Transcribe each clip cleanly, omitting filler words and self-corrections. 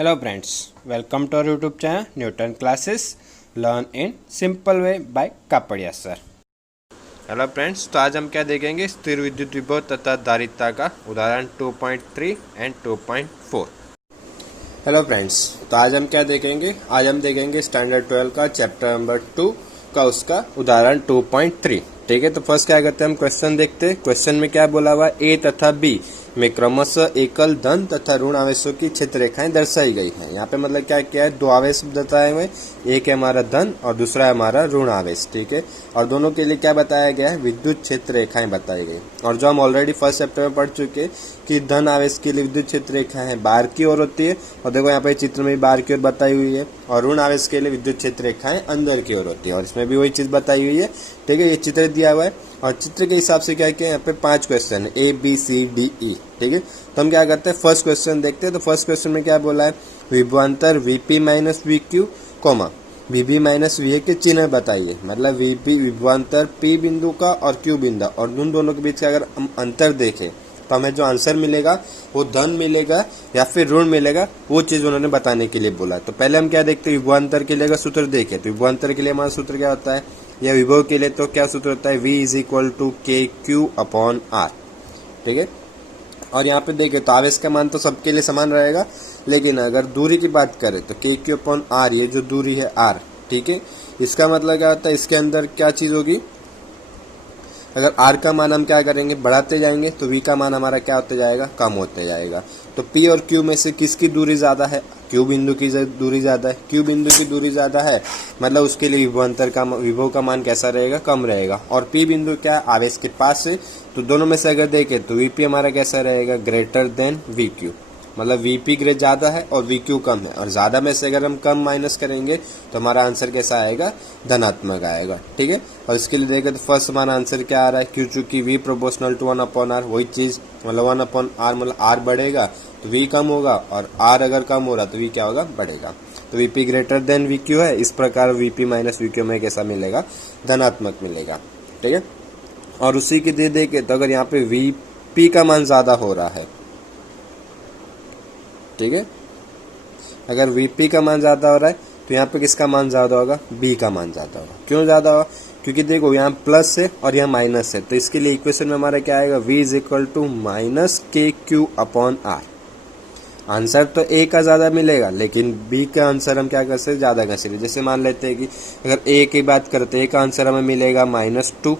Hello friends, welcome to our YouTube channel Newton classes learn in simple way by Kapadia sir. Hello friends, तो आज हम क्या देखेंगे, स्थिर विद्युत विभव तथा धारिता का उदाहरण 2.3 एंड 2.4। हेलो फ्रेंड्स, तो आज हम क्या देखेंगे, आज हम देखेंगे स्टैंडर्ड 12 का चैप्टर नंबर 2 का उसका उदाहरण 2.3। ठीक है, तो फर्स्ट क्या करते हैं, हम क्वेश्चन देखते हैं। क्वेश्चन में क्या बोला हुआ, ए तथा बी में क्रमशः एकल धन तथा ऋण आवेशों की क्षेत्र रेखाएं दर्शाई गई हैं। यहाँ पे मतलब क्या किया है, दो आवेश बताए हुए, एक है हमारा धन और दूसरा है हमारा ऋण आवेश। ठीक है, और दोनों के लिए क्या बताया गया है, विद्युत क्षेत्र रेखाएं बताई गई। और जो हम ऑलरेडी फर्स्ट चैप्टर में पढ़ चुके कि धन आवेश के लिए विद्युत क्षेत्र रेखाएं बाहर की ओर होती है, और देखो यहाँ पे चित्र में बाहर की ओर बताई हुई है, और ऋण आवेश के लिए विद्युत क्षेत्र रेखाएं अंदर की ओर होती है, और इसमें भी वही चीज बताई हुई है। ठीक है, ये चित्र दिया हुआ है और चित्र के हिसाब से क्या किया, यहाँ पे 5 क्वेश्चन है, A B C D E. ठीक है, तो हम क्या करते हैं, फर्स्ट क्वेश्चन देखते हैं। तो फर्स्ट क्वेश्चन में क्या बोला है, विभवांतर VP minus V Q comma VB minus V के चिन्ह बताइए। मतलब वीपी विभवांतर पी बिंदु का और क्यू बिंदु, और उन दोनों के बीच का अगर हम अंतर देखें तो हमें जो आंसर मिलेगा वो धन मिलेगा या फिर ऋण मिलेगा, वो चीज उन्होंने बताने के लिए बोला। तो पहले हम क्या देखते हैं, विभवांतर के लिए अगर सूत्र देखें तो विभवांतर के लिए हमारा सूत्र क्या होता है, या विभव के लिए तो क्या सूत्र होता है, V इज इक्वल टू के क्यू अपॉन आर। ठीक है, और यहाँ पे देखें तो आवेश का मान तो सबके लिए समान रहेगा, लेकिन अगर दूरी की बात करें तो के क्यू अपॉन आर, ये जो दूरी है आर, ठीक है, इसका मतलब क्या होता है, इसके अंदर क्या चीज होगी, अगर r का मान हम क्या करेंगे, बढ़ाते जाएंगे तो v का मान हमारा क्या होते जाएगा, कम होते जाएगा। तो p और q में से किसकी दूरी ज्यादा है, q बिंदु की दूरी ज्यादा है। q बिंदु की दूरी ज्यादा है मतलब उसके लिए विभव का मान कैसा रहेगा, कम रहेगा। और p बिंदु क्या आवेश के पास है, तो दोनों में से अगर देखें तो vp हमारा कैसा रहेगा, ग्रेटर देन vq। मतलब Vp ग्रेड ज्यादा है और Vq कम है, और ज्यादा में से अगर हम कम माइनस करेंगे तो हमारा आंसर कैसा आएगा, धनात्मक आएगा। ठीक है, और इसके लिए देखें तो फर्स्ट हमारा आंसर क्या आ रहा है, क्यों, चूंकि V proportional to 1 upon R, वही चीज मतलब 1 अपॉन आर, मतलब R बढ़ेगा तो V कम होगा, और R अगर कम हो रहा तो V क्या होगा, बढ़ेगा। तो Vp ग्रेटर देन Vq है, इस प्रकार Vp माइनस Vq में कैसा मिलेगा, धनात्मक मिलेगा। ठीक है, और उसी के दे देखे तो अगर यहाँ पे Vp का मान ज्यादा हो रहा है, ठीक है, अगर Vp का मान ज्यादा हो रहा है तो यहाँ पे किसका मान ज्यादा होगा, B का मान ज्यादा होगा। क्यों ज्यादा होगा, क्योंकि देखो यहाँ प्लस है और यहाँ माइनस है, तो इसके लिए इक्वेशन में हमारा क्या आएगा, V is equal to minus K Q upon R. Answer तो A का ज्यादा मिलेगा, लेकिन B का आंसर हम क्या कर सकते, ज्यादा कर सकते। जैसे मान लेते हैं कि अगर A की बात करें तो A का आंसर हमें मिलेगा -2,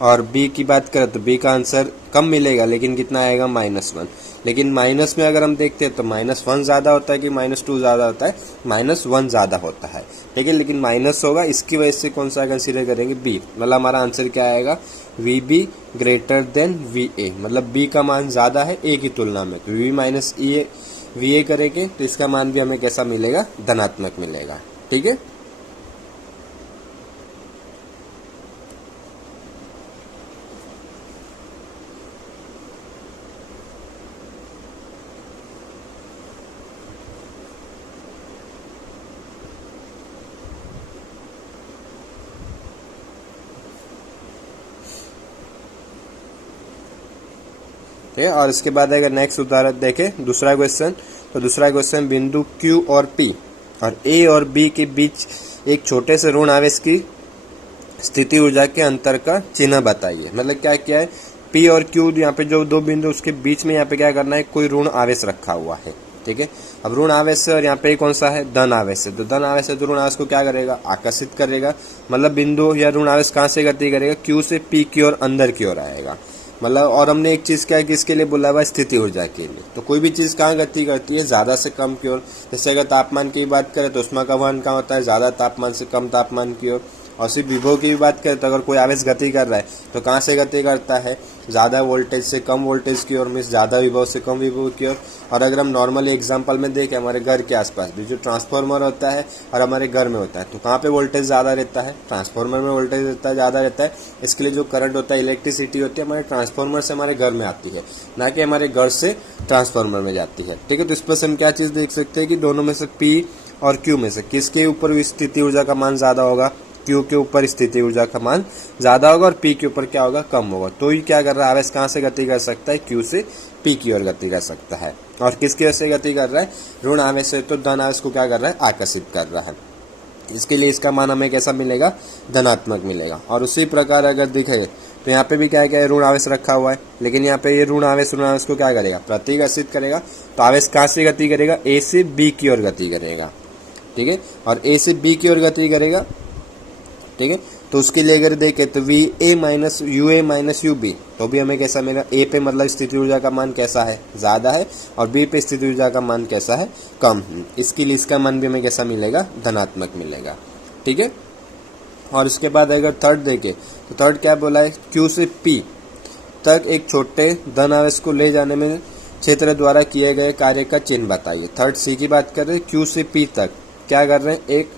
और B की बात करें तो B का आंसर कम मिलेगा, लेकिन कितना आएगा, -1। लेकिन माइनस में अगर हम देखते हैं तो -1 ज्यादा होता है कि -2 ज्यादा होता है, -1 ज्यादा होता है। ठीक है, लेकिन माइनस होगा, इसकी वजह से कौन सा कंसीडर करेंगे, B। मतलब हमारा आंसर क्या आएगा, VB ग्रेटर देन VA। मतलब B का मान ज्यादा है A की तुलना में, तो VB माइनस VA करेंगे तो इसका मान भी हमें कैसा मिलेगा, धनात्मक मिलेगा। ठीक है, और इसके बाद अगर नेक्स्ट उदाहरण देखें, दूसरा क्वेश्चन, तो दूसरा क्वेश्चन बिंदु Q और P और A और B के बीच एक छोटे से ऋण आवेश की स्थिति ऊर्जा के अंतर का चिन्ह बताइए। मतलब क्या किया है, P और Q यहाँ पे जो दो बिंदु, उसके बीच में यहाँ पे क्या करना है, कोई ऋण आवेश रखा हुआ है। ठीक है, अब ऋण आवेश है और यहाँ पे कौन सा है, धन आवेश है। तो धन आवेश है तो ऋण आवेश को क्या करेगा, आकर्षित करेगा। मतलब बिंदु या ऋण आवेश कहाँ से गति करेगा, Q से P की ओर अंदर की ओर आएगा। मतलब और हमने एक चीज क्या है कि इसके लिए बोला हुआ स्थिति ऊर्जा के लिए, तो कोई भी चीज कहाँ गति करती है, ज्यादा से कम की ओर। जैसे अगर तापमान की बात करें तो उष्मा का वहन कहाँ होता है, ज्यादा तापमान से कम तापमान की ओर। और सिर्फ विभव की भी बात करें तो अगर कोई आवेश गति कर रहा है तो कहाँ से गति करता है, ज्यादा वोल्टेज से कम वोल्टेज की ओर, मीन्स ज्यादा विभव से कम विभव की ओर। और अगर हम नॉर्मली एग्जांपल में देखें, हमारे घर के आसपास भी जो ट्रांसफार्मर होता है और हमारे घर में होता है, तो कहाँ पे वोल्टेज ज्यादा रहता है, ट्रांसफार्मर में वोल्टेज ज्यादा रहता है। इसके लिए जो करंट होता है, इलेक्ट्रिसिटी होती है, हमारे ट्रांसफार्मर से हमारे घर में आती है, ना कि हमारे घर से ट्रांसफार्मर में जाती है। ठीक है, तो इस पर से हम क्या चीज देख सकते हैं कि दोनों में से P और Q में से किसके ऊपर स्थिति ऊर्जा का मान ज्यादा होगा, Q के ऊपर स्थिति ऊर्जा का मान ज्यादा होगा और P के ऊपर क्या होगा, कम होगा। तो ये क्या कर रहा है, आवेश कहाँ से गति कर सकता है, Q से पी की ओर गति कर सकता है। और किसकी वजह से गति कर रहा है? ऋण आवेश से तो धन आवेश को क्या कर रहा है? आकर्षित कर रहा है। इसके लिए इसका मान हमें कैसा मिलेगा? धनात्मक मिलेगा। और उसी प्रकार अगर दिखे तो यहाँ पे भी क्या है? ऋण आवेश रखा हुआ है, लेकिन यहाँ पे ये ऋण आवेश को क्या करेगा? प्रतिकर्षित करेगा। तो आवेश कहाँ से गति करेगा? ए से बी की ओर गति करेगा, ठीक है। और ए से बी की ओर गति करेगा, ठीक है। तो उसके लिए अगर देखें तो V A minus U A minus U B, तो भी हमें कैसा मिलेगा? ए पे मतलब स्थिति ऊर्जा का मान कैसा है? ज़्यादा है, और बी पे स्थिति ऊर्जा का मान कैसा है? कम है। इसके लिए इसका मान भी हमें कैसा मिलेगा? धनात्मक मिलेगा, ठीक है। और उसके बाद अगर थर्ड देखें तो थर्ड क्या बोला है? क्यू से पी तक एक छोटे धन आवेश को ले जाने में क्षेत्र द्वारा किए गए कार्य का चिन्ह बताइए। थर्ड सी की बात कर रहे हैं। क्यू से पी तक क्या कर रहे हैं? एक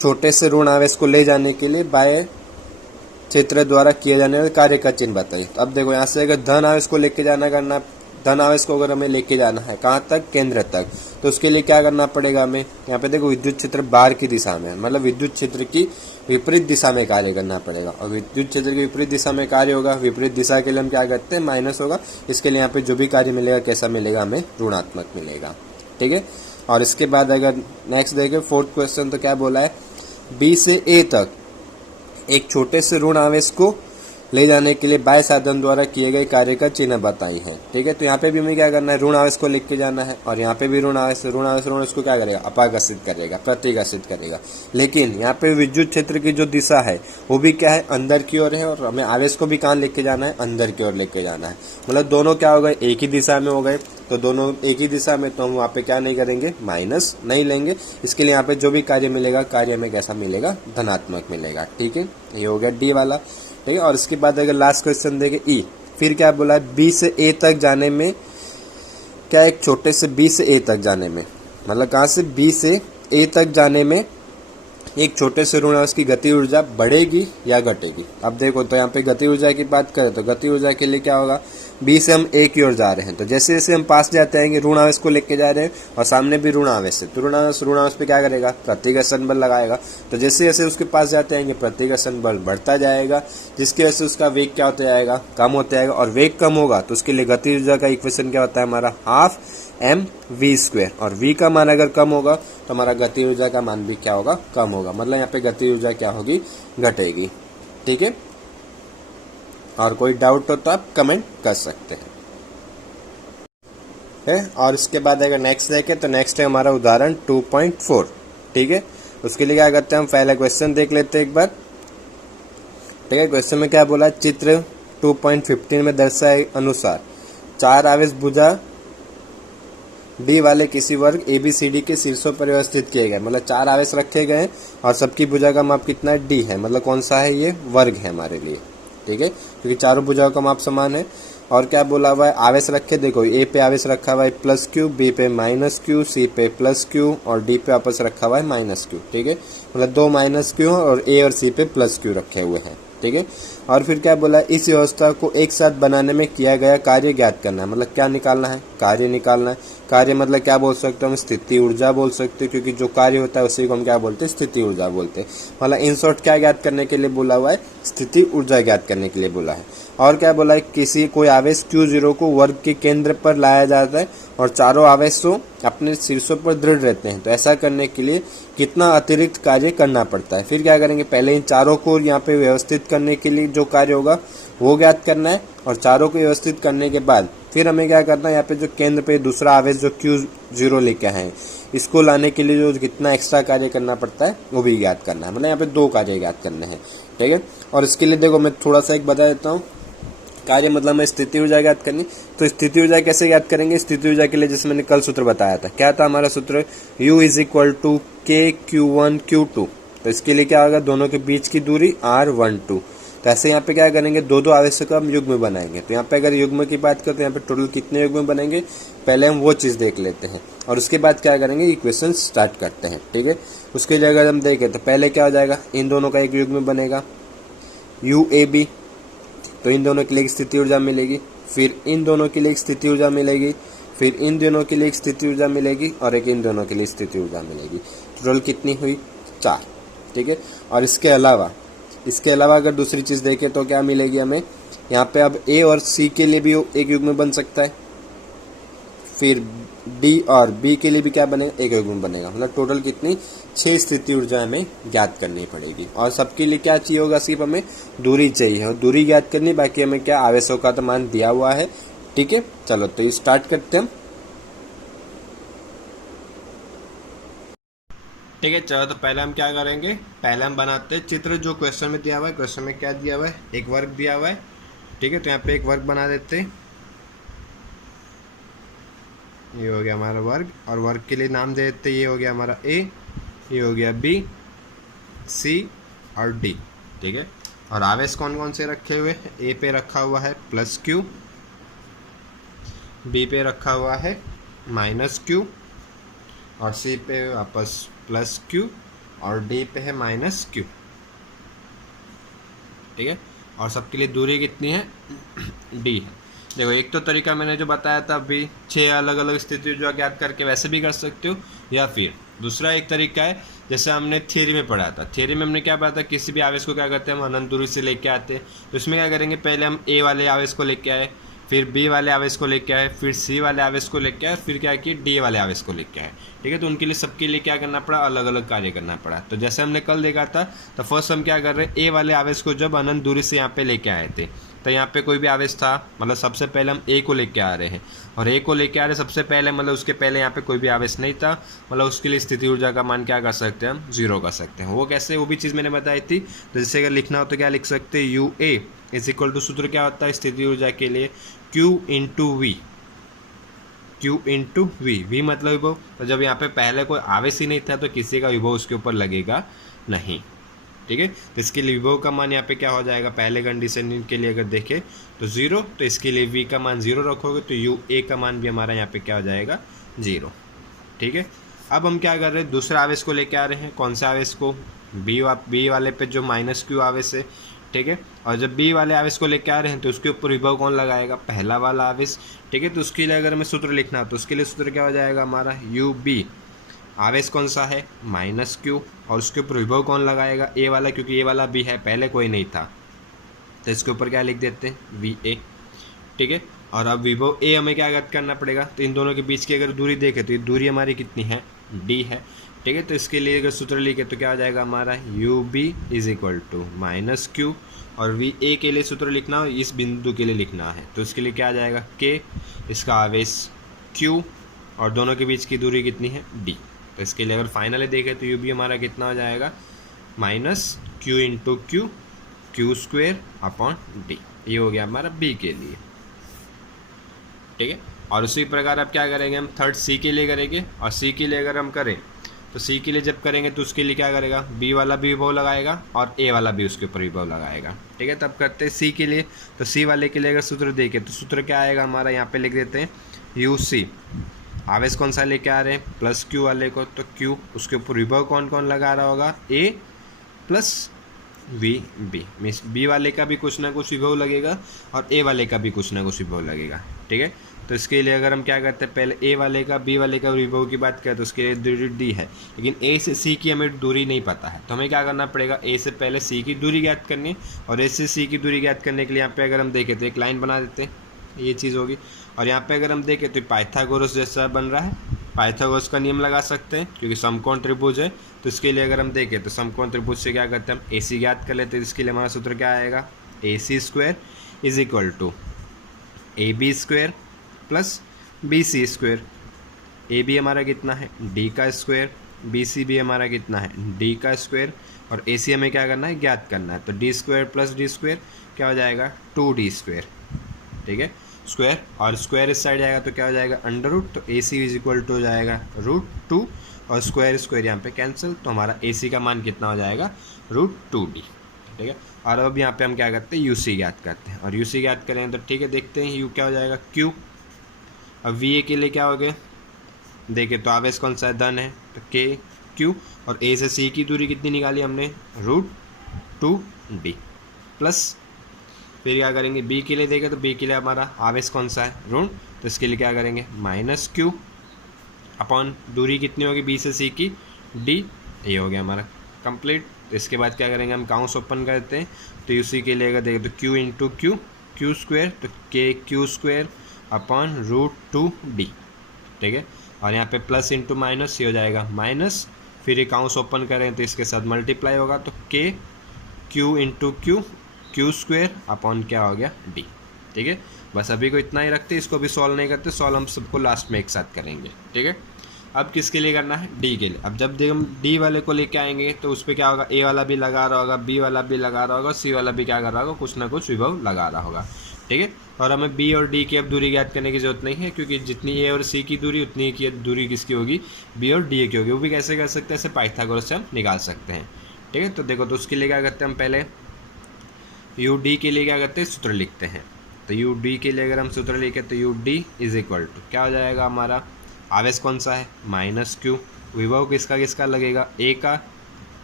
छोटे से ऋण आवेश को ले जाने के लिए बाह्य क्षेत्र द्वारा किए जाने वाले कार्य का चिन्ह बताइए। तो अब देखो यहाँ से अगर धन आवेश को लेके धन आवेश को अगर हमें लेके जाना है कहाँ तक? केंद्र तक। तो उसके लिए क्या करना पड़ेगा हमें? यहाँ पे देखो विद्युत क्षेत्र बाहर की दिशा में, मतलब विद्युत क्षेत्र की विपरीत दिशा में कार्य करना पड़ेगा। और विद्युत क्षेत्र की विपरीत दिशा में कार्य होगा, विपरीत दिशा के लिए हम क्या करते हैं? माइनस होगा। इसके लिए यहाँ पे जो भी कार्य मिलेगा कैसा मिलेगा? हमें ऋणात्मक मिलेगा, ठीक है। और इसके बाद अगर नेक्स्ट देखें फोर्थ क्वेश्चन, तो क्या बोला है? बी से ए तक एक छोटे से ऋण आवेश को ले जाने के लिए बाह्य साधन द्वारा किए गए कार्य का चिन्ह बताई है, ठीक है। तो यहाँ पे भी हमें क्या करना है? ऋण आवेश को लिख के जाना है। और यहाँ पे भी ऋण आवेश को क्या करेगा? अपाकर्षित करेगा, प्रतिकर्षित करेगा। लेकिन यहाँ पे विद्युत क्षेत्र की जो दिशा है वो भी क्या है? अंदर की ओर है। और हमें आवेश को भी कहाँ लेके जाना है? अंदर की ओर लेके जाना है। मतलब दोनों क्या हो गए? एक ही दिशा में हो गए। तो दोनों एक ही दिशा में, तो हम वहाँ पे क्या नहीं करेंगे? माइनस नहीं लेंगे। इसके लिए यहाँ पे जो भी कार्य मिलेगा, कार्य हमें कैसा मिलेगा? धनात्मक मिलेगा, ठीक है। ये हो गया डी वाला, ठीक है। और इसके बाद अगर लास्ट क्वेश्चन देखें ई, फिर क्या बोला है? बी से ए तक जाने में क्या? एक छोटे से बी से ए तक जाने में, मतलब कहाँ से? बी से ए तक जाने में एक छोटे से ऋण आवेश की गति ऊर्जा बढ़ेगी या घटेगी? अब देखो तो यहाँ पे गति ऊर्जा की बात करें तो गति ऊर्जा के लिए क्या होगा? बी से हम ए की ओर जा रहे हैं, तो जैसे जैसे हम पास जाते आएंगे ऋण आवेश को लेके जा रहे हैं और सामने भी ऋण आवेश है, तो ऋण आवेश पे क्या करेगा? प्रतिकर्षण बल लगाएगा। तो जैसे जैसे उसके पास जाते आएंगे प्रतिकर्षण बल बढ़ता जाएगा, जिसकी वजह से उसका वेग क्या होता जाएगा? कम होता जाएगा। और वेग कम होगा तो उसके लिए गति ऊर्जा का इक्वेशन क्या होता है हमारा? Half M V square. और वी का मान अगर कम होगा तो हमारा गति ऊर्जा का मान भी क्या होगा? कम होगा। मतलब यहाँ पे गति ऊर्जा क्या होगी? घटेगी, ठीक है। और कोई डाउट हो तो आप कमेंट कर सकते हैं, है। और इसके बाद अगर नेक्स्ट देखें तो नेक्स्ट है हमारा उदाहरण 2.4, ठीक है। उसके लिए क्या करते हैं? हम पहला क्वेश्चन देख लेते हैं एक बार, ठीक है। क्वेश्चन में क्या बोला? चित्र 2.15 में दर्शाए अनुसार 4 आवेश भुजा डी वाले किसी वर्ग ABCD के शीर्षों पर व्यवस्थित किए गए। मतलब 4 आवेश रखे गए और सबकी भुजा का माप कितना है? डी है। मतलब कौन सा है? ये वर्ग है हमारे लिए, ठीक है, क्योंकि चारों भुजाओं का माप समान है। और क्या बोला हुआ है? आवेश रखे, देखो ए पे आवेश रखा हुआ है प्लस क्यू, बी पे माइनस क्यू, सी पे प्लस क्यू और डी पे वापस रखा हुआ है माइनस क्यू, ठीक है। मतलब 2 माइनस क्यू और ए और सी पे प्लस क्यू रखे हुए हैं, ठीक है। और फिर क्या बोला? इस व्यवस्था को एक साथ बनाने में किया गया कार्य ज्ञात करना है। मतलब क्या निकालना है? कार्य निकालना है। कार्य मतलब क्या बोल सकते हैं? हम स्थिति ऊर्जा बोल सकते हैं, क्योंकि जो कार्य होता है उसी को हम क्या बोलते हैं? स्थिति ऊर्जा बोलते हैं। मतलब इन शॉर्ट क्या ज्ञात करने के लिए बोला हुआ है? स्थिति ऊर्जा ज्ञात करने के लिए बोला है। और क्या बोला है? किसी कोई आवेश Q0 को वर्ग के केंद्र पर लाया जाता है और चारों आवेशों अपने शीर्षों पर दृढ़ रहते हैं। तो ऐसा करने के लिए कितना अतिरिक्त कार्य करना पड़ता है? फिर क्या करेंगे? पहले इन चारों को यहाँ पे व्यवस्थित करने के लिए जो कार्य होगा वो ज्ञात करना है। और चारों को व्यवस्थित करने के बाद फिर हमें क्या करना है? यहाँ पे जो केंद्र पे दूसरा आवेश जो Q0 लेके आए इसको लाने के लिए जो कितना एक्स्ट्रा कार्य करना पड़ता है वो भी ज्ञात करना है। मतलब यहाँ पे 2 कार्य ज्ञात करने हैं, ठीक है। और इसके लिए देखो मैं थोड़ा सा एक बता देता हूँ। कार्य मतलब मैं स्थिति ऊर्जा ज्ञात करनी, तो स्थिति ऊर्जा कैसे ज्ञात करेंगे? स्थिति ऊर्जा के लिए जैसे मैंने कल सूत्र बताया था, क्या था हमारा सूत्र? U = KQ1 Q2। तो इसके लिए क्या होगा? दोनों के बीच की दूरी R12। तो ऐसे यहाँ पे क्या करेंगे? 2 आवेशों का हम युग्म बनाएंगे। तो यहाँ पे अगर युग्म की बात करें तो यहाँ पे टोटल कितने युग्म बनेंगे? पहले हम वो चीज़ देख लेते हैं और उसके बाद क्या करेंगे? इक्वेशन स्टार्ट करते हैं, ठीक है। उसके लिए अगर हम देखें तो पहले क्या हो जाएगा? इन दोनों का एक युग्म बनेगा UAB, तो इन दोनों के लिए एक स्थिति ऊर्जा मिलेगी। फिर इन दोनों के लिए एक स्थिति ऊर्जा मिलेगी, फिर इन दोनों के लिए एक स्थिति ऊर्जा मिलेगी और एक इन दोनों के लिए स्थिति ऊर्जा मिलेगी। टोटल कितनी हुई? 4, ठीक है। और इसके अलावा अगर दूसरी चीज़ देखें तो क्या मिलेगी हमें? यहाँ पे अब A और C के लिए भी एक युग्म बन सकता है, फिर डी और बी के लिए भी क्या बनेगा, एक गुण बनेगा। मतलब टोटल कितनी 6 स्थिति ऊर्जा हमें ज्ञात करनी पड़ेगी। और सबके लिए क्या चाहिए होगा, सिर्फ हमें दूरी चाहिए और दूरी ज्ञात करनी, बाकी हमें क्या आवेशों का तो मान दिया हुआ है। ठीक है, चलो तो ये स्टार्ट करते हैं हम। ठीक है, चलो तो पहले हम क्या करेंगे, पहले हम बनाते हैं चित्र जो क्वेश्चन में दिया हुआ है। क्वेश्चन में क्या दिया हुआ है, एक वर्ग दिया हुआ है। ठीक है, तो यहाँ पे एक वर्ग बना देते हैं। ये हो गया हमारा वर्ग, और वर्ग के लिए नाम दे देते हैं। ये हो गया हमारा ए, ये हो गया बी, सी और डी। ठीक है, और आवेश कौन कौन से रखे हुए हैं, ए पे रखा हुआ है प्लस क्यू, बी पे रखा हुआ है माइनस क्यू, और सी पे वापस प्लस क्यू, और डी पे है माइनस क्यू। ठीक है, और सबके लिए दूरी कितनी है, डी है। देखो, एक तो तरीका मैंने जो बताया था अभी 6 अलग अलग स्थिति जो ज्ञात करके वैसे भी कर सकते हो, या फिर दूसरा एक तरीका है जैसे हमने थियरी में पढ़ा था। थियरी में हमने क्या पढ़ा था, किसी भी आवेश को क्या करते हैं हम अनंत दूरी से लेके आते हैं। तो इसमें क्या करेंगे, पहले हम ए वाले आवेश को लेके आए, फिर बी वाले आवेश को लेके आए, फिर सी वाले आवेश को लेके आए, फिर क्या किए डी वाले आवेश को लेके आए। ठीक है, तो उनके लिए सबके लिए क्या करना पड़ा, अलग अलग कार्य करना पड़ा। तो जैसे हमने कल देखा था, तो फर्स्ट हम क्या कर रहे हैं, ए वाले आवेश को जब अनंत दूरी से यहाँ पे लेके आए थे, तो यहाँ पे कोई भी आवेश था, मतलब सबसे पहले हम ए को लेके आ रहे हैं, और ए को लेके आ रहे सबसे पहले, मतलब उसके पहले यहाँ पे कोई भी आवेश नहीं था, मतलब उसके लिए स्थिति ऊर्जा का मान क्या कर सकते हैं हम, 0 कर सकते हैं। वो कैसे, वो भी चीज़ मैंने बताई थी। तो जैसे अगर लिखना हो तो क्या लिख सकते हैं, U A is equal to, सूत्र क्या होता है स्थिति ऊर्जा के लिए, Q into V, Q into V, V मतलब विभव। तो जब यहाँ पे पहले कोई आवेश ही नहीं था तो किसी का विभव उसके ऊपर लगेगा नहीं। ठीक है, तो इसके लिए विभव का मान यहाँ पे क्या हो जाएगा, पहले कंडीशन के लिए अगर देखें तो 0, तो इसके लिए V का मान 0 रखोगे तो यू ए का मान भी हमारा यहाँ पे क्या हो जाएगा, 0। ठीक है, अब हम क्या कर रहे हैं, दूसरे आवेश को लेके आ रहे हैं। कौन से आवेश को, बी वाले पे जो माइनस क्यू आवेश है। ठीक है, और जब बी वाले आवेश को लेके आ रहे हैं तो उसके ऊपर विभव कौन लगाएगा, पहला वाला आवेश। ठीक है, तो उसके लिए अगर हमें सूत्र लिखना हो तो उसके लिए सूत्र क्या हो जाएगा हमारा, यू बी, आवेश कौन सा है माइनस क्यू, और उसके ऊपर विभव कौन लगाएगा, ए वाला, क्योंकि ए वाला बी है, पहले कोई नहीं था, तो इसके ऊपर क्या लिख देते हैं, वी ए। ठीक है, और अब विभव ए हमें क्या ज्ञात करना पड़ेगा, तो इन दोनों के बीच की अगर दूरी देखें तो ये दूरी हमारी कितनी है, डी है। ठीक है, तो इसके लिए अगर सूत्र लिखे तो क्या हो जाएगा हमारा, U B is equal to minus Q, और वी ए के लिए सूत्र लिखना हो, इस बिंदु के लिए लिखना है, तो इसके लिए क्या आ जाएगा, के, इसका आवेश क्यू, और दोनों के बीच की दूरी कितनी है, डी। तो इसके लिए अगर फाइनली देखें तो यू बी हमारा कितना हो जाएगा, minus Q into Q, Q square upon D. ये हो गया हमारा बी के लिए। ठीक है, और उसी प्रकार अब क्या करेंगे हम, थर्ड सी के लिए करेंगे। और सी के लिए अगर हम करें तो सी के लिए जब करेंगे तो उसके लिए क्या करेगा, बी वाला भी विभव लगाएगा और ए वाला भी उसके ऊपर विभव लगाएगा। ठीक है, तब करते हैं सी के लिए। तो सी वाले के लिए अगर सूत्र देखें तो सूत्र क्या आएगा हमारा, यहाँ पे लिख देते हैं यू सी, आवेश कौन सा लेके आ रहे हैं, प्लस क्यू वाले को, तो क्यू, उसके ऊपर विभव कौन कौन लगा रहा होगा, A plus V B, means B वाले का भी कुछ ना कुछ विभव लगेगा और ए वाले का भी कुछ ना कुछ विभव लगेगा। ठीक है, तो इसके लिए अगर हम क्या करते हैं, पहले ए वाले का बी वाले का विभव की बात करें तो उसके लिए दूरी डी है, लेकिन ए से सी की हमें दूरी नहीं पता है, तो हमें क्या करना पड़ेगा, ए से पहले सी की दूरी ज्ञात करनी, और ए से सी की दूरी ज्ञात करने के लिए यहाँ पे अगर हम देखें तो एक लाइन बना देते हैं, ये चीज़ होगी। और यहाँ पे अगर हम देखें तो पाइथागोरस जैसा बन रहा है, पाइथागोरस का नियम लगा सकते हैं क्योंकि समकोण त्रिभुज है। तो इसके लिए अगर हम देखें तो समकोण त्रिभुज से क्या करते हैं, हम ए सी ज्ञात कर लेते हैं। इसके लिए हमारा सूत्र क्या आएगा, A C square is equal to A B square plus B C square. A B हमारा कितना है, डी का स्क्वायर, बी सी भी हमारा कितना है, डी का स्क्वायर, और ए सी हमें क्या करना है, ज्ञात करना है। तो D square plus D square क्या हो जाएगा, 2d स्क्वायर। ठीक है, स्क्वायर और स्क्वायर इस साइड जाएगा तो क्या हो जाएगा, अंडर रूट, तो ए सी इज इक्वल टू हो जाएगा √2, और स्क्वायर स्क्वायर यहाँ पे कैंसिल, तो हमारा ए सी का मान कितना हो जाएगा, √2d। ठीक है, और अब यहाँ पे हम क्या करते हैं, यू सी ज्ञात करते हैं, और यू सी ज्ञात करें तो ठीक है, देखते हैं यू क्या हो जाएगा, क्यू। अब वी ए के लिए क्या हो गया, देखें तो आवेश कौन सा है, धन है, तो के क्यू, और ए से सी की दूरी कितनी निकाली हमने, √2d प्लस, फिर क्या करेंगे, बी के लिए देखें तो बी के लिए हमारा आवेश कौन सा है, ऋण, तो इसके लिए क्या करेंगे, माइनस क्यू अपॉन दूरी कितनी होगी बी से सी की, डी। ये हो गया हमारा कंप्लीट। तो इसके बाद क्या करेंगे, हम काउंस ओपन करते हैं, तो यू सी के लिए अगर देखें तो Q into Q, Q square, तो के क्यू स्क्वायर अपॉन √2d। ठीक है। और यहाँ पे प्लस इंटू माइनस ये हो जाएगा माइनस, फिर ये काउंस ओपन करें तो इसके साथ मल्टीप्लाई होगा, तो के Q into Q, Q square upon क्या हो गया डी। ठीक है, बस अभी को इतना ही रखते, इसको भी सॉल्व नहीं करते, सॉल्व हम सबको लास्ट में एक साथ करेंगे। ठीक है, अब किसके लिए करना है, डी के लिए। अब जब हम डी वाले को लेके आएंगे तो उस पर क्या होगा, ए वाला भी लगा रहा होगा, बी वाला भी लगा रहा होगा, सी वाला भी क्या कर रहा होगा, कुछ ना कुछ विभव लगा रहा होगा। ठीक है, और हमें बी और डी की अब दूरी ज्ञात करने की जरूरत नहीं है, क्योंकि जितनी ए और सी की दूरी उतनी की दूरी किसकी होगी, बी और डी की होगी। वो भी कैसे कर सकते हैं, ऐसे पाइथागोरस से हम निकाल सकते हैं। ठीक है, तो देखो, तो उसके लिए क्या करते हैं, हम पहले यू डी के लिए क्या करते हैं, सूत्र लिखते हैं। तो यू डी के लिए अगर हम सूत्र लिखें तो U D is equal to क्या हो जाएगा, हमारा आवेश कौन सा है, माइनस क्यू, विभव किसका किसका लगेगा, ए का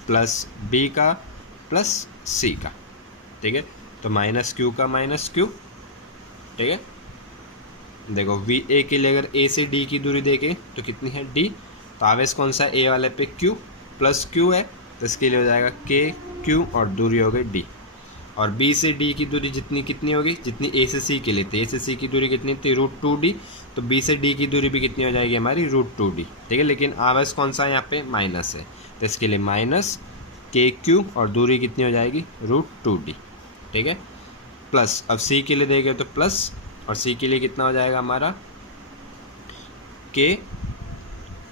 प्लस बी का प्लस सी का। ठीक है, तो माइनस क्यू का माइनस क्यू। ठीक है, देखो वी ए के लिए अगर ए से डी की दूरी देखें तो कितनी है, डी, तो आवेश कौन सा है, ए वाले पे क्यू, प्लस क्यू है, तो इसके लिए हो जाएगा के क्यू और दूरी हो गई डी। और बी से डी की दूरी जितनी कितनी होगी, जितनी ए से सी के लिए थी, ए से सी की दूरी कितनी थी, √2d, तो बी से डी की दूरी भी कितनी हो जाएगी हमारी, √2d। ठीक है, लेकिन आवेश कौन सा है यहाँ पे, माइनस है, तो इसके लिए माइनस के क्यू और दूरी कितनी हो जाएगी, √2d। ठीक है, प्लस अब सी के लिए देखें तो प्लस, और सी के लिए कितना हो जाएगा हमारा, के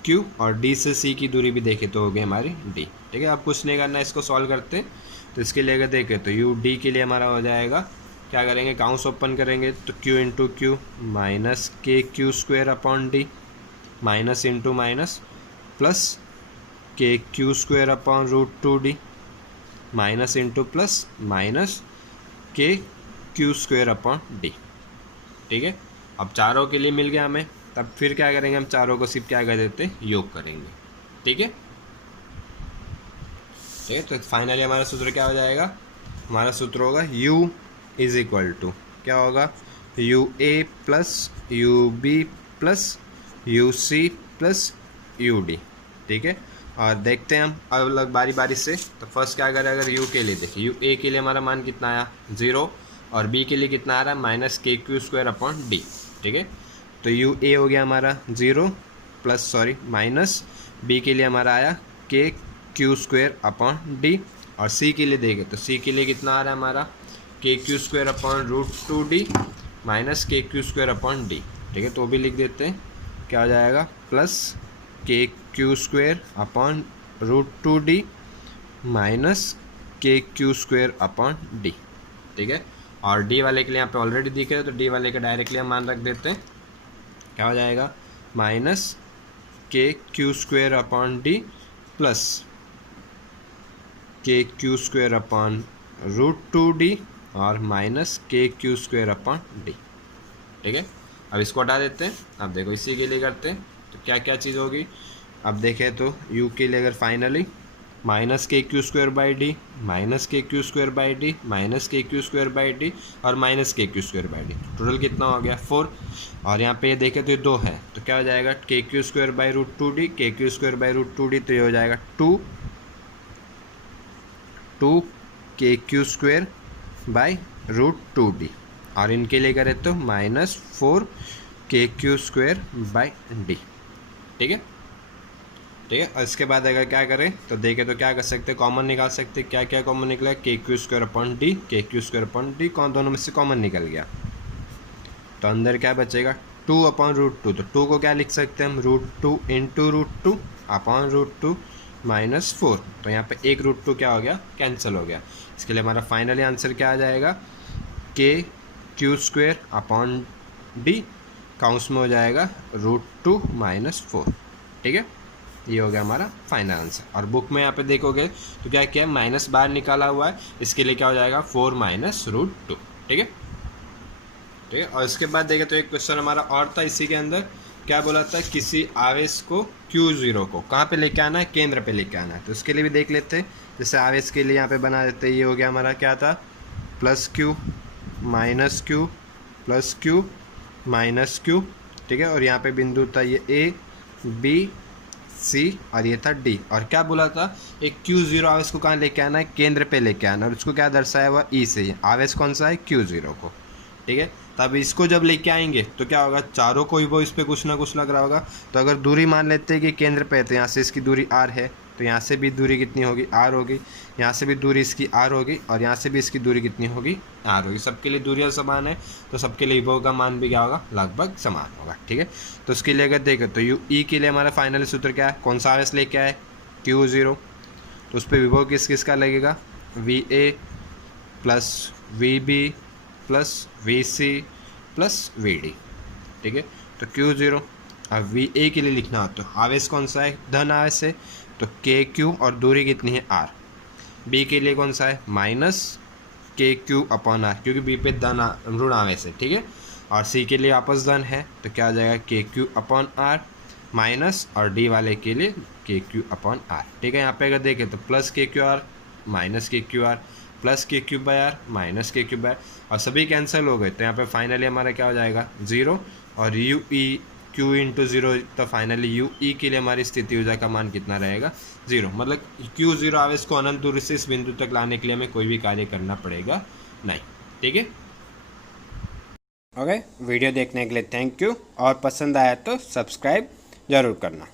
क्यू, और डी से सी की दूरी भी देखें तो हो गई हमारी डी। ठीक है, अब कुछ नहीं करना, इसको सॉल्व करते हैं। तो इसके लिए अगर देखें तो यू डी के लिए हमारा हो जाएगा, क्या करेंगे, काउंस ओपन करेंगे तो Q into Q minus K Q square upon D, minus into minus plus K Q square upon √2d, minus into plus minus K Q square upon D. ठीक है, अब चारों के लिए मिल गया हमें, तब फिर क्या करेंगे, हम चारों को सिर्फ क्या कर देते हैं, योग करेंगे। ठीक है, ठीक है, तो फाइनली हमारा सूत्र क्या हो जाएगा, हमारा सूत्र होगा u इज इक्वल टू क्या होगा, U A plus U B plus U C plus U D. ठीक है, और देखते हैं हम अलग अलग बारी बारी से। तो फर्स्ट क्या करें, अगर u के लिए देखिए, यू ए के लिए हमारा मान कितना आया, 0, और b के लिए कितना आ रहा है, minus K Q square upon D. ठीक है, तो यू ए हो गया हमारा 0 प्लस माइनस b के लिए हमारा आया के क्यू स्क्वेयर अपॉन डी, और सी के लिए देखें तो सी के लिए कितना आ रहा है हमारा, के Q square upon √2d minus K Q square upon D. ठीक है, तो भी लिख देते हैं, क्या हो जाएगा, plus K Q square upon √2d minus K Q square upon D. ठीक है, और डी वाले के लिए यहाँ पे ऑलरेडी दिख रहा है, तो डी वाले का डायरेक्टली हम मान रख देते हैं, क्या हो जाएगा, minus K Q square upon D plus K Q square upon √2d और minus K Q square upon D. ठीक है, अब इसको हटा देते हैं। अब देखो इसी के लिए करते हैं तो क्या क्या चीज़ होगी, अब देखें तो u के लिए अगर finally minus K Q square by D, minus K Q square by D, minus K Q square by D और minus K Q square by D, total कितना हो गया 4। और यहाँ पे ये देखें तो ये 2 है, तो क्या हो जाएगा, के क्यू स्क्वेयर बाई √2d, के क्यू स्क्वेयर बाई √2d, तो ये हो जाएगा 2 के क्यू स्क्वेयर बाई √2d, और इनके लिए करें तो -4 के क्यू स्क्वेयर बाई डी। ठीक है, ठीक है, और इसके बाद अगर क्या करें तो देखें तो क्या कर सकते हैं, कॉमन निकाल सकते हैं। क्या क्या कॉमन निकला, के क्यू स्क्वायर अपॉन डी, के क्यू स्क्वायर अपॉन डी, कौन दोनों में से कॉमन निकल गया, तो अंदर क्या बचेगा, 2 अपॉन √2, तो 2 को क्या लिख सकते हैं हम, √2 इंटू √2 अपॉन √2 -4, तो यहाँ पे एक √2 क्या हो गया, कैंसिल हो गया। इसके लिए हमारा फाइनली आंसर क्या आ जाएगा, के क्यू स्क्वायर अपॉन डी, काउंस में हो जाएगा √2 -4। ठीक है, ये हो गया हमारा फाइनल आंसर। और बुक में यहाँ पे देखोगे तो क्या क्या माइनस बाहर निकाला हुआ है, इसके लिए क्या हो जाएगा 4 - √2। ठीक है, ठीक है, और इसके बाद देखें तो एक क्वेश्चन हमारा और था, इसी के अंदर क्या बोला था, किसी आवेश को Q0 को कहाँ पे लेके आना है, केंद्र पे लेके आना है। तो उसके लिए भी देख लेते हैं, जैसे आवेश के लिए यहाँ पे बना देते हैं, ये हो गया हमारा क्या था, +Q -Q +Q -Q। ठीक है, और यहाँ पे बिंदु था ये A B C और ये था D, और क्या बोला था, एक Q0 आवेश को कहाँ लेके आना है, केंद्र पे लेके आना, और उसको क्या दर्शाया हुआ E से, आवेश कौन सा है, Q0 को। ठीक है, तब इसको जब लेके आएंगे तो क्या होगा, चारों को विभव इस पर कुछ ना कुछ लग रहा होगा। तो अगर दूरी मान लेते हैं कि केंद्र पे है, तो यहाँ से इसकी दूरी r है, तो यहाँ से भी दूरी कितनी होगी, r होगी। यहाँ से भी दूरी इसकी r होगी और यहाँ से भी इसकी दूरी कितनी होगी, r होगी। सबके लिए दूरियाँ समान है, तो सबके लिए विभव का मान भी क्या होगा, लगभग समान होगा। ठीक है, तो उसके लिए अगर देखें तो यू ई के लिए हमारा फाइनल सूत्र क्या है, कौन सा आवेश लेके आए, Q0। तो उस पर विभव किस किस का लगेगा, VA plus VB plus VC plus VD। ठीक है, तो Q0 अब VA के लिए लिखना हो तो आवेश कौन सा है, धन आवेश है, तो KQ और दूरी कितनी है, R। B के लिए कौन सा है, माइनस KQ अपॉन R, क्योंकि B पे धन ऋण आवेश है। ठीक है, और C के लिए आपस धन है, तो क्या हो जाएगा KQ अपॉन R माइनस, और D वाले के लिए KQ अपॉन R। ठीक है, यहाँ पे अगर देखें तो plus KQR minus KQR plus KQ/R minus KQ/R, और सभी कैंसिल हो गए। तो यहाँ पे फाइनली हमारा क्या हो जाएगा, 0, और यू ई Q इंटू 0, तो फाइनली यू ई के लिए हमारी स्थिति ऊर्जा का मान कितना रहेगा, 0। मतलब Q0 आवेश को अनंत दूरी से इस बिंदु तक लाने के लिए हमें कोई भी कार्य करना पड़ेगा नहीं। ठीक है, ओके, वीडियो देखने के लिए थैंक यू, और पसंद आया तो सब्सक्राइब ज़रूर करना।